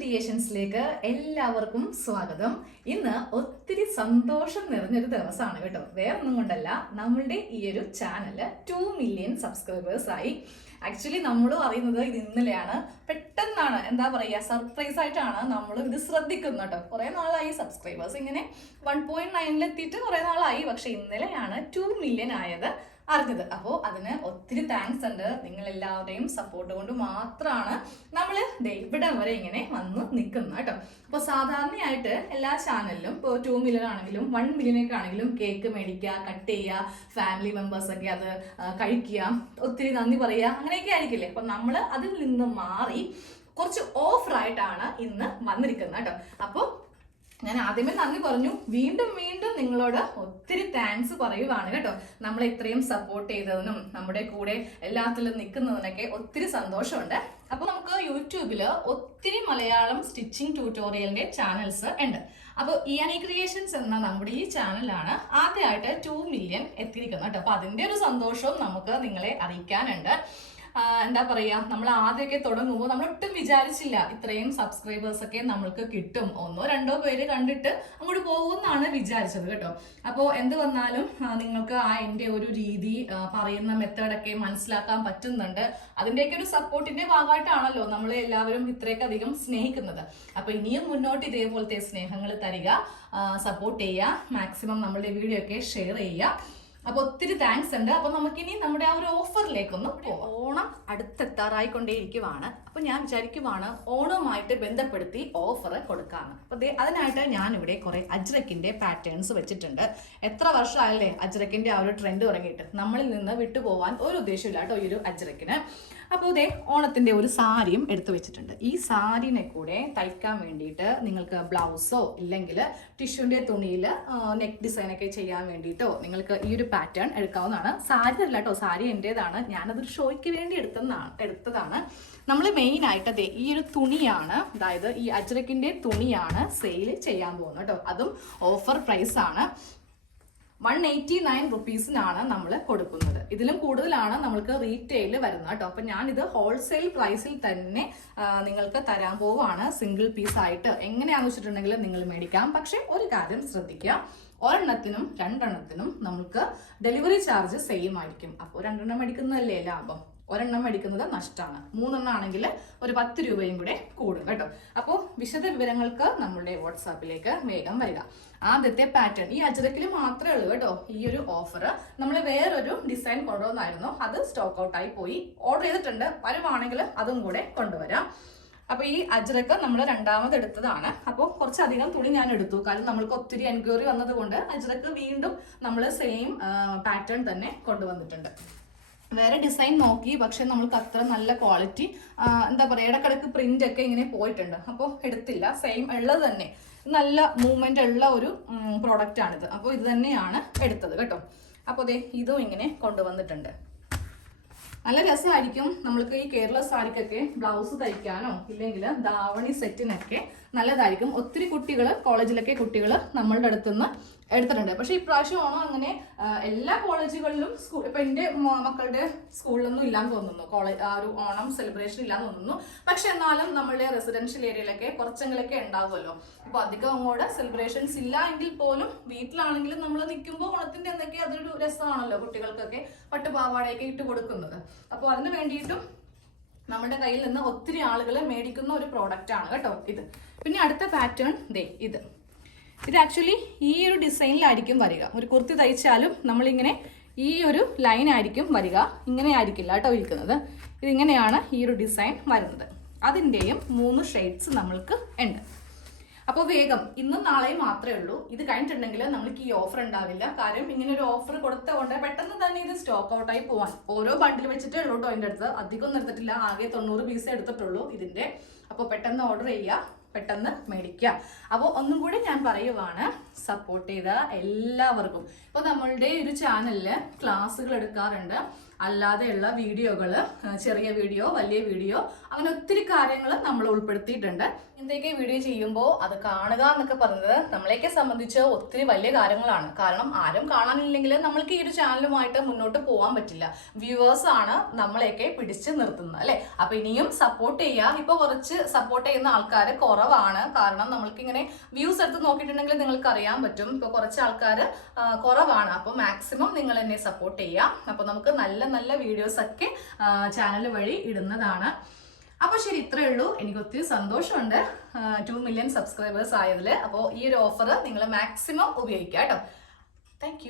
ക്രിയേഷൻസിലേക്ക് എല്ലാവർക്കും സ്വാഗതം. ഇന്ന് ഒത്തിരി സന്തോഷം നിറഞ്ഞൊരു ദിവസമാണ് കേട്ടോ. വേറെ ഒന്നും കൊണ്ടല്ല നമ്മളുടെ ഈ ഒരു ചാനൽ ടു മില്യൺ സബ്സ്ക്രൈബേഴ്സ് ആയി. ആക്ച്വലി നമ്മളും അറിയുന്നത് ഇത് ഇന്നലെയാണ്. പെട്ടെന്നാണ് എന്താ പറയുക സർപ്രൈസ് ആയിട്ടാണ് നമ്മൾ ഇത് ശ്രദ്ധിക്കുന്നത് കേട്ടോ. കുറേ നാളായി സബ്സ്ക്രൈബേഴ്സ് ഇങ്ങനെ വൺ പോയിന്റ് നയനിലെത്തിയിട്ട് കുറേ നാളായി. പക്ഷെ ഇന്നലെയാണ് ടു മില്യൺ ആയത്. അറിഞ്ഞത്. അപ്പോൾ അതിന് ഒത്തിരി താങ്ക്സ് ഉണ്ട്. നിങ്ങൾ എല്ലാവരുടെയും സപ്പോർട്ട് കൊണ്ട് മാത്രമാണ് നമ്മൾ ഇവിടെ വരെ ഇങ്ങനെ വന്ന് നിൽക്കുന്നത് കേട്ടോ. അപ്പോൾ സാധാരണയായിട്ട് എല്ലാ ചാനലിലും ഇപ്പോൾ ടു മില്യൺ ആണെങ്കിലും വൺ മില്യനൊക്കെ ആണെങ്കിലും കേക്ക് മേടിക്കുക കട്ട് ചെയ്യുക ഫാമിലി മെമ്പേഴ്സൊക്കെ അത് കഴിക്കുക ഒത്തിരി നന്ദി പറയുക അങ്ങനെയൊക്കെ ആയിരിക്കില്ലേ? അപ്പം നമ്മൾ അതിൽ നിന്ന് മാറി കുറച്ച് ഓഫറായിട്ടാണ് ഇന്ന് വന്നിരിക്കുന്നത് കേട്ടോ. അപ്പോൾ ഞാൻ ആദ്യമേ നന്ദി പറഞ്ഞു. വീണ്ടും വീണ്ടും നിങ്ങളോട് ഒത്തിരി താങ്ക്സ് പറയുവാണ് കേട്ടോ. നമ്മളെ ഇത്രയും സപ്പോർട്ട് ചെയ്തതിനും നമ്മുടെ കൂടെ എല്ലാത്തിലും നിൽക്കുന്നതിനൊക്കെ ഒത്തിരി സന്തോഷമുണ്ട്. അപ്പോൾ നമുക്ക് യൂട്യൂബിൽ ഒത്തിരി മലയാളം സ്റ്റിച്ചിങ് ട്യൂട്ടോറിയലിന്റെ ചാനൽസ് ഉണ്ട്. അപ്പോൾ ഇയാനി ക്രിയേഷൻസ് എന്ന നമ്മുടെ ഈ ചാനലാണ് ആദ്യമായിട്ട് ടു മില്യൺ എത്തിയിരിക്കുന്നത് കേട്ടോ. അപ്പോൾ അതിന്റെ ഒരു സന്തോഷവും നമുക്ക് നിങ്ങളെ അറിയിക്കാനുണ്ട്. എന്താ പറയാ നമ്മൾ ആദ്യമൊക്കെ തുടങ്ങുമ്പോൾ നമ്മൾ ഒട്ടും വിചാരിച്ചില്ല ഇത്രയും സബ്സ്ക്രൈബേഴ്സ് ഒക്കെ നമ്മൾക്ക് കിട്ടും. ഒന്നോ രണ്ടോ പേര് കണ്ടിട്ട് അങ്ങോട്ട് പോകുമെന്നാണ് വിചാരിച്ചത് കേട്ടോ. അപ്പോൾ എന്ത് വന്നാലും നിങ്ങൾക്ക് ആ എന്റെ ഒരു രീതി പറയുന്ന മെത്തേഡൊക്കെ മനസ്സിലാക്കാൻ പറ്റുന്നുണ്ട്. അതിന്റെയൊക്കെ ഒരു സപ്പോർട്ടിന്റെ ഭാഗമായിട്ടാണല്ലോ നമ്മൾ എല്ലാവരും ഇത്രയൊക്കെ അധികം സ്നേഹിക്കുന്നത്. അപ്പോൾ ഇനിയും മുന്നോട്ട് ഇതേപോലത്തെ സ്നേഹങ്ങൾ തരിക സപ്പോർട്ട് ചെയ്യുക മാക്സിമം നമ്മളുടെ വീഡിയോ ഒക്കെ ഷെയർ ചെയ്യുക. അപ്പൊ ഒത്തിരി താങ്ക്സ് ഉണ്ട്. അപ്പൊ നമുക്കിനി നമ്മുടെ ആ ഒരു ഓഫറിലേക്കൊന്ന് പോവാം. ഓണം അടുത്തെത്താറായിക്കൊണ്ടേയിരിക്കുവാണ്. അപ്പൊ ഞാൻ വിചാരിക്കുവാണ് ഓണവുമായിട്ട് ബന്ധപ്പെടുത്തി ഓഫർ കൊടുക്കാന്ന്. അപ്പൊ ദേ അതിനായിട്ട് ഞാൻ ഇവിടെ കുറെ അജ്രക്കിന്റെ പാറ്റേൺസ് വെച്ചിട്ടുണ്ട്. എത്ര വർഷമായല്ലേ അജ്രക്കിന്റെ ആ ഒരു ട്രെൻഡ് തുടങ്ങിയിട്ട്? നമ്മളിൽ നിന്ന് വിട്ടുപോവാൻ ഒരു ഉദ്ദേശമില്ല കേട്ടോ ഈ ഒരു അജ്രക്കിന്. അപ്പോൾ ഇതേ ഓണത്തിന്റെ ഒരു സാരിയും എടുത്തു വെച്ചിട്ടുണ്ട്. ഈ സാരിനെ കൂടെ തയ്ക്കാൻ വേണ്ടിയിട്ട് നിങ്ങൾക്ക് ബ്ലൗസോ ഇല്ലെങ്കിൽ ടിഷ്യൂന്റെ തുണിയിൽ നെക്ക് ഡിസൈനൊക്കെ ചെയ്യാൻ വേണ്ടിയിട്ടോ നിങ്ങൾക്ക് ഈ ഒരു പാറ്റേൺ എടുക്കാവുന്നതാണ്. സാരി അല്ല കേട്ടോ സാരി എന്റെതാണ് ഞാനതൊരു ഷോയ്ക്ക് വേണ്ടി എടുത്തതാണ്. എടുത്തതാണ് നമ്മൾ മെയിൻ ആയിട്ട് അതെ ഈ ഒരു തുണിയാണ് അതായത് ഈ അജ്രക്കിന്റെ തുണിയാണ് സെയിൽ ചെയ്യാൻ പോകുന്നത് കേട്ടോ അതും ഓഫർ പ്രൈസ് ആണ്. വൺ എയ്റ്റി നയൻ റുപ്പീസിനാണ് നമ്മൾ കൊടുക്കുന്നത്. ഇതിലും കൂടുതലാണ് നമ്മൾക്ക് റീറ്റെയിൽ വരുന്നത് കേട്ടോ അപ്പം ഞാനിത് ഹോൾസെയിൽ പ്രൈസിൽ തന്നെ നിങ്ങൾക്ക് തരാൻ പോവുകയാണ് സിംഗിൾ പീസ് ആയിട്ട്. എങ്ങനെയാണെന്ന് വെച്ചിട്ടുണ്ടെങ്കിൽ നിങ്ങൾ മേടിക്കാം. പക്ഷേ ഒരു കാര്യം ശ്രദ്ധിക്കുക. ഒരെണ്ണത്തിനും രണ്ടെണ്ണത്തിനും നമുക്ക് ഡെലിവറി ചാർജ് സെയിം ആയിരിക്കും. അപ്പോൾ രണ്ടെണ്ണം മേടിക്കുന്നതല്ലേ ലാഭം? ഒരെണ്ണം മേടിക്കുന്നത് നഷ്ടമാണ് മൂന്നെണ്ണം ആണെങ്കിൽ ഒരു പത്ത് രൂപയും കൂടെ കൂടും കേട്ടോ. അപ്പോൾ വിശദ വിവരങ്ങൾക്ക് നമ്മുടെ വാട്സാപ്പിലേക്ക് വേഗം വരിക. ആദ്യത്തെ പാറ്റേൺ ഈ അജരക്കിൽ മാത്രമേ ഉള്ളൂ കേട്ടോ. ഈ ഒരു ഓഫർ നമ്മൾ വേറൊരു ഡിസൈൻ കൊണ്ടുവന്നായിരുന്നു. അത് സ്റ്റോക്ക് ഔട്ടായി പോയി. ഓർഡർ ചെയ്തിട്ടുണ്ട്. വരുവാണെങ്കിൽ അതും കൂടെ കൊണ്ടുവരാം. അപ്പൊ ഈ അജ്രക്ക് നമ്മൾ രണ്ടാമത് എടുത്തതാണ്. അപ്പോൾ കുറച്ചധികം തുണി ഞാൻ എടുത്തു. കാരണം നമ്മൾക്ക് ഒത്തിരി എൻക്വയറി വന്നതുകൊണ്ട് അജ്രക്ക് വീണ്ടും നമ്മൾ സെയിം പാറ്റേൺ തന്നെ കൊണ്ടുവന്നിട്ടുണ്ട്. വേറെ ഡിസൈൻ നോക്കി പക്ഷെ നമ്മൾക്ക് അത്ര നല്ല ക്വാളിറ്റി എന്താ പറയുക ഇടക്കിടക്ക് പ്രിന്റ് ഒക്കെ ഇങ്ങനെ പോയിട്ടുണ്ട്. അപ്പോൾ എടുത്തില്ല. സെയിം ഉള്ളത് തന്നെ. നല്ല മൂവ്മെന്റ് ഉള്ള ഒരു പ്രോഡക്റ്റ് ആണിത്. അപ്പോൾ ഇത് തന്നെയാണ് എടുത്തത് കേട്ടോ. അപ്പോൾ ദേ ഇതും ഇങ്ങനെ കൊണ്ടുവന്നിട്ടുണ്ട്. നല്ല രസമായിരിക്കും. നമ്മൾക്ക് ഈ കേരള സാരിക്കൊക്കെ ബ്ലൗസ് തയ്ക്കാനോ ഇല്ലെങ്കിൽ ദാവണി സെറ്റിനൊക്കെ നല്ലതായിരിക്കും. ഒത്തിരി കുട്ടികൾ കോളേജിലൊക്കെ കുട്ടികൾ നമ്മളുടെ അടുത്തുനിന്ന് എടുത്തിട്ടുണ്ട്. പക്ഷേ ഇപ്രാവശ്യം ഓണം അങ്ങനെ എല്ലാ കോളേജുകളിലും സ്കൂൾ ഇപ്പം എന്റെ മക്കളുടെ സ്കൂളിലൊന്നും ഇല്ലാന്ന് തോന്നുന്നു. കോളേജ് ആ ഒരു ഓണം സെലിബ്രേഷൻ ഇല്ലാന്ന് തോന്നുന്നു. പക്ഷെ എന്നാലും നമ്മളുടെ റെസിഡൻഷ്യൽ ഏരിയയിലൊക്കെ കുറച്ചെങ്കിലൊക്കെ ഉണ്ടാവുമല്ലോ. അപ്പോൾ അധികം അങ്ങോട്ട് സെലിബ്രേഷൻസ് ഇല്ല എങ്കിൽ പോലും വീട്ടിലാണെങ്കിലും നമ്മൾ നിൽക്കുമ്പോൾ ഓണത്തിന്റെ എന്തൊക്കെ രസമാണല്ലോ കുട്ടികൾക്കൊക്കെ പട്ടുപാവാടയൊക്കെ ഇട്ട് കൊടുക്കുന്നത്. അപ്പോൾ അതിന് വേണ്ടിയിട്ടും നമ്മുടെ കയ്യിൽ നിന്ന് ഒത്തിരി ആളുകൾ മേടിക്കുന്ന ഒരു പ്രോഡക്റ്റ് ആണ് കേട്ടോ ഇത്. പിന്നെ അടുത്ത പാറ്റേൺ ദേ ഇത്. ഇത് ആക്ച്വലി ഈ ഒരു ഡിസൈനിലായിരിക്കും വരിക. ഒരു കുർത്തി തയ്ച്ചാലും നമ്മളിങ്ങനെ ഈ ഒരു ലൈൻ ആയിരിക്കും വരിക. ഇങ്ങനെ ആയിരിക്കില്ല കേട്ടോ ഇരിക്കുന്നത്. ഇതിങ്ങനെയാണ് ഈ ഒരു ഡിസൈൻ വരുന്നത്. അതിന്റെയും മൂന്ന് ഷെയ്ഡ്സ് നമ്മൾക്ക് ഉണ്ട്. അപ്പോൾ വേഗം ഇന്നും നാളെയും മാത്രമേ ഉള്ളൂ. ഇത് കഴിഞ്ഞിട്ടുണ്ടെങ്കിൽ നമ്മൾക്ക് ഈ ഓഫർ ഉണ്ടാവില്ല. കാര്യം ഇങ്ങനെ ഒരു ഓഫർ കൊടുത്തുകൊണ്ട് പെട്ടെന്ന് തന്നെ ഇത് സ്റ്റോക്ക് ഔട്ടായി പോവാൻ. ഓരോ ബണ്ടിൽ വെച്ചിട്ടേ ഉള്ളൂ കേട്ടോ അതിന്റെ അടുത്ത്. അധികം എടുത്തിട്ടില്ല. ആകെ തൊണ്ണൂറ് പീസ് എടുത്തിട്ടുള്ളൂ ഇതിന്റെ. അപ്പോൾ പെട്ടെന്ന് ഓർഡർ ചെയ്യുക പെട്ടെന്ന് മേടിക്കുക. അപ്പോൾ ഒന്നും കൂടി ഞാൻ പറയുവാണ് സപ്പോർട്ട് ചെയ്ത എല്ലാവർക്കും. ഇപ്പോൾ നമ്മളുടെ ഒരു ചാനലിൽ ക്ലാസ്സുകൾ എടുക്കാറുണ്ട്. അല്ലാതെയുള്ള വീഡിയോകൾ ചെറിയ വീഡിയോ വലിയ വീഡിയോ അങ്ങനെ ഒത്തിരി കാര്യങ്ങൾ നമ്മൾ ഉൾപ്പെടുത്തിയിട്ടുണ്ട്. എന്തൊക്കെ വീഡിയോ ചെയ്യുമ്പോൾ അത് കാണുക എന്നൊക്കെ പറഞ്ഞത് നമ്മളെയൊക്കെ സംബന്ധിച്ച് ഒത്തിരി വലിയ കാര്യങ്ങളാണ്. കാരണം ആരും കാണാനില്ലെങ്കിൽ നമ്മൾക്ക് ഈ ഒരു ചാനലുമായിട്ട് മുന്നോട്ട് പോകാൻ പറ്റില്ല. വ്യൂവേഴ്സ് ആണ് നമ്മളെയൊക്കെ പിടിച്ച് നിർത്തുന്നത് അല്ലെ? അപ്പൊ ഇനിയും സപ്പോർട്ട് ചെയ്യുക ഇപ്പൊ കുറച്ച് സപ്പോർട്ട് ചെയ്യുന്ന ആൾക്കാർ കുറവാണ്. കാരണം നമ്മൾക്ക് ഇങ്ങനെ വ്യൂസ് എടുത്ത് നോക്കിയിട്ടുണ്ടെങ്കിൽ നിങ്ങൾക്ക് അറിയാൻ പറ്റും. ഇപ്പൊ കുറച്ച് ആൾക്കാർ കുറവാണ്. അപ്പോൾ മാക്സിമം നിങ്ങൾ എന്നെ സപ്പോർട്ട് ചെയ്യാം. അപ്പോൾ നമുക്ക് നല്ല നല്ല വീഡിയോസ് ഒക്കെ ചാനൽ വഴി ഇടുന്നതാണ്. അപ്പോൾ ശരി ഇത്രയേ ഉള്ളൂ. എനിക്ക് ഒത്തിരി സന്തോഷമുണ്ട്. ടു മില്യൺ സബ്സ്ക്രൈബേഴ്സ് ആയതിൽ അപ്പോൾ ഈ ഒരു ഓഫർ നിങ്ങൾ മാക്സിമം ഉപയോഗിക്കുക കേട്ടോ. താങ്ക്